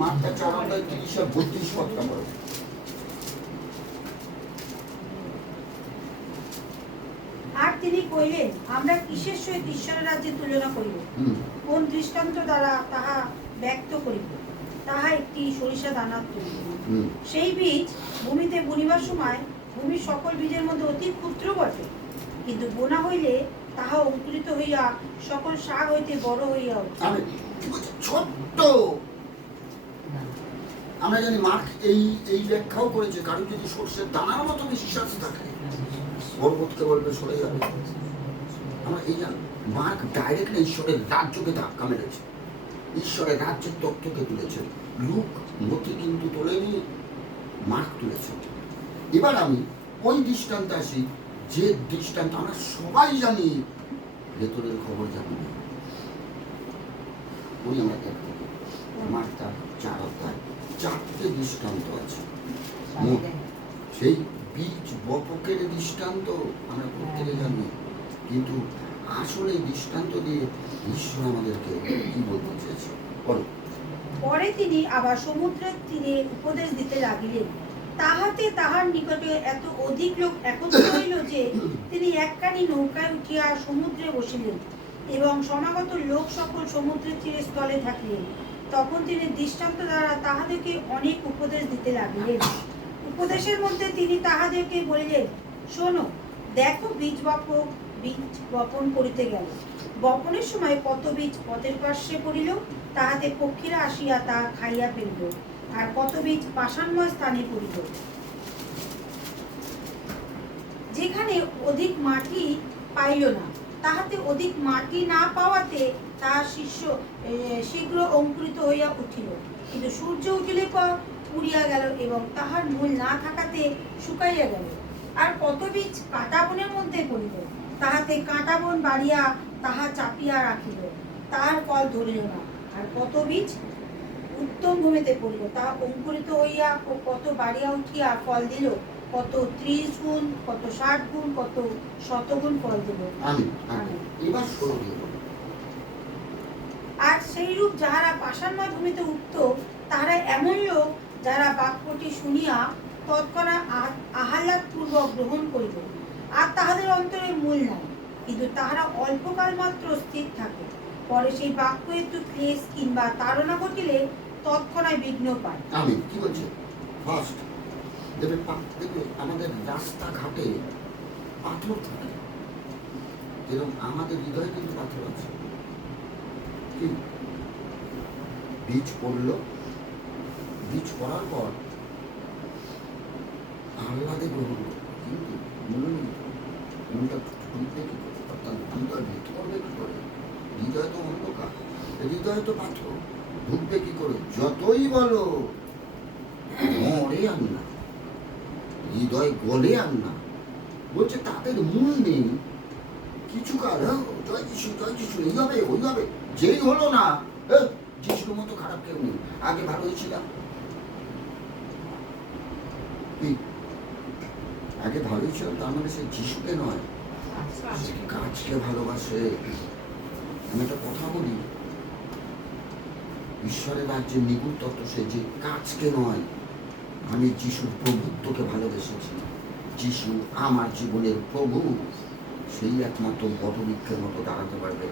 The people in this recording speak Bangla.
মাঠটা 4 অধ্যায় 30 আর 32 পদটা পড়ো। আর তিনি কইলেন, আমরা কিসের সহিত ঈশ্বরের রাজ্যে তুলনা করিব? কোন দৃষ্টান্ত দ্বারা তাহা ব্যক্ত করিব? তাহা একটি সরিষা দানার তুল্য। সেই বীজ ভূমিতে বুনিবার সময় ভূমির সকল বীজের মধ্যে অতি ক্ষুদ্র বটে, কিন্তু বোনা হইলে তাহা অঙ্কুরিত হইয়া সকল শাক হইতে বড় হইয়া ওঠে। ছোট্ট আমরা জানি মার্ক এই ব্যাখ্যাও করেছে, কারণ যদি সর্ষের দানার মতো বিশ্বাস থাকে পর্বতকে বলবে সরে যাবে। আমরা এই জানি মার্ক ডাইরেক্ট ঈশ্বরের রাজ্যকে ধাক্কা মেরেছে, ঈশ্বরের রাজ্যের তথ্যকে তুলেছে। লুক মতি কিন্তু তোলেনি, মার্ক তুলেছে। এবার আমি ওই দৃষ্টান্তে আসি, যে দৃষ্টান্ত আমরা সবাই জানি, ভেতরের খবর জানি না। ওই আমরা দেখতে মার্কটা 4 অধ্যায় 4টে দৃষ্টান্ত আছে। সেই বীজ বপকের দৃষ্টান্ত আমরা প্রত্যেকে জানি, কিন্তু আসলে এই দৃষ্টান্ত দিয়ে ঈশ্বর আমাদেরকে কি বলতে চেয়েছে। পরে তিনি আবার সমুদ্রের তীরে উপদেশ দিতে লাগিলেন। তাহাতে তাহার নিকটে এত অধিক লোক একত্র হইল যে তিনি একখানি নৌকায় উঠিয়া সমুদ্রে বসিলেন এবং সমাগত লোক সকল সমুদ্রের তীরে স্থলে থাকিলেন। তখন তিনি দৃষ্টান্ত দ্বারা তাহাদেরকে অনেক উপদেশ দিতে লাগিলেন। উপদেশের মধ্যে তিনি তাহাদেরকে বলিলেন, শোনো, দেখো, বীজ বপন করিতে গেল। বপনের সময় কত বীজ পথের পার্শ্বে পড়িল, তাহাতে পক্ষীরা আসিয়া তাহা খাইয়া ফেলিল, আর কত বীজ পাষাণময় স্থানে পড়িল। যেখানে অধিক মাটি পাইল না, তাহাতে অধিক মাটি না পাওয়াতে তাহার শীঘ্র অঙ্কুরিত হইয়া উঠিল, কিন্তু সূর্য উঠিলে পর পুড়িয়া গেল এবং তাহার মূল না থাকাতে শুকাইয়া গেল। আর কত বীজ কাঁটা বনের মধ্যে পড়িল, তাহাতে কাঁটা বন বাড়িয়া তাহা চাপিয়া রাখিল, তাহার ফল ধরিল না। আর কত বীজ উত্তম ভূমিতে পড়িল, তাহা অঙ্কুরিত হইয়া ও কত বাড়িয়া উঠিয়া ফল দিল, কত 30 গুণ, কত 60 গুণ, কত 100 গুণ ফল দিল। আর সেইরূপ যাহারা পাষাণময় ভূমিতে উঠত, তাহারা এমন লোক যারা বাক্যটি শুনিয়া তৎক্ষণাৎ আহ্লাদপূর্বক গ্রহণ করিল, আর তাহাদের অন্তরে মূল নাই, কিন্তু তাহারা অল্পকাল মাত্র স্থির থাকে। পরে সেই বাক্য একটু ক্লেশ কিংবা তাড়না ঘটিলে তৎক্ষণাৎ বিঘ্ন পায়। আমি কি বলছি, ফার্স্ট দেখবে আমাদের রাস্তাঘাটে পাথর থাকে, যেরকম আমাদের হৃদয়ে কিন্তু পাথর আছে। কি বীজ পড়লো, বীজ পড়ার পর আহ্লাদে গ্রহণ, কিন্তু মনটা ঢুকবে কি করে, অর্থাৎ হৃদয় ভেদ করবে কি করে? হৃদয় তো অন্ধকার, হৃদয় তো পাথর, ঢুকবে কি করে? যতই বলো মরে আর না, হৃদয় গলে আর না। বলছে তাদের মূল নেই, কিছু কাল জয় যিশু এইভাবে ওইভাবে, যেই হলো না, যিশুর মতো খারাপ কেউ নেই, আগে ভালো হয়েছিলাম, আগে ভালোই ছিল, তার মানে সে যিশুকে নয়, কাজকে ভালোবাসে। আমি একটা কথা বলি, ঈশ্বরের রাজ্যের নিগুড় তত্ত্ব সে যে কাজকে নয়। আমি যিশুর প্রভুত্বকে ভালোবেসেছি, যিশু আমার জীবনের প্রভু, সেই একমাত্র বটবৃক্ষের মতো দাঁড়াতে পারবে।